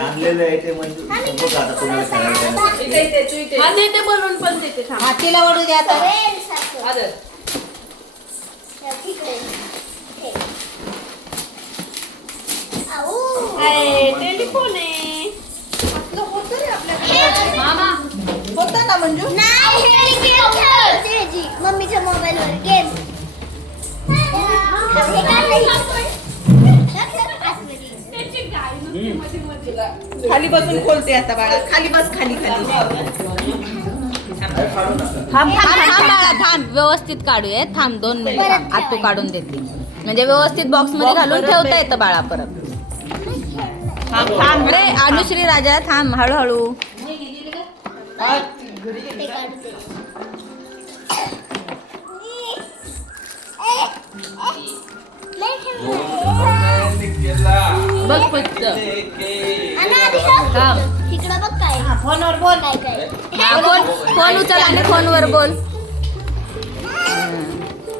आणलेलं आहे ते म्हणजे बघ आता कोणाला खेळायला ते बोलून पण देते हातीला वडू द्या आता. टेलिफोन आहे होतं रे आपल्याकडे. मामा होतं ना मंजू. मम्मीच्या मोबाईल वर गेम खाली बसून खोलते आता बाळा. खाली बस, खाली खाली. थांब बाळा, थांब. व्यवस्थित काढूया. थांब 2 मिनिट थांब. आतू काढून देते म्हणजे व्यवस्थित बॉक्स मध्ये घालून ठेवता येतं बाळा परत. थांब रे अनुश्री राजा, थांब हळूहळू. बघ फक्त तिकडं बघ काय फोनवर बोल. काय फोन उचल आणि फोनवर बोल.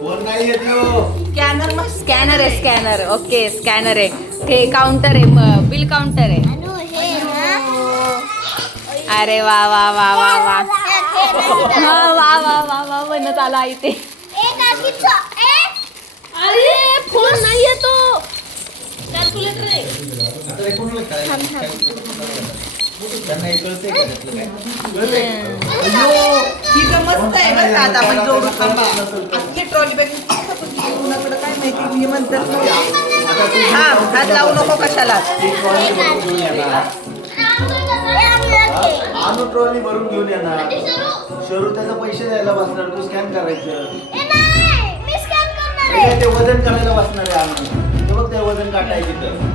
फोन नाही येत यो. स्कॅनर मग. स्कॅनर आहे, स्कॅनर. ओके, स्कॅनर आहे. ते काउंटर आहे, बिल काउंटर आहे. अनु हे ना अरे वा वा वा वा वा वा वा वा वा वा म्हणत आला इथे. अरे फोन नाही येतो कॅल्क्युलेटर आहे आता हे कोणाला खेळायचं? त्यांना हे कळतंय का त्यातलं काय? कळतंय? ही तर मस्त आहे बरं का. आता आपण जोडू. थांबा. आपली ट्रॉली बॅग कुणाकडे काय माहिती. मी म्हणतात हात लावू नको कशाला. ती ट्रॉली भरून घेऊन येणार. आणू ट्रॉली भरून घेऊन येणार. शरू त्याचे पैसे द्यायला बसणार, तू स्कॅन करायचं. हे काय ते वजन करायला बसणार आहे आणून. ते बघ ते वजन काटायचं तिथं.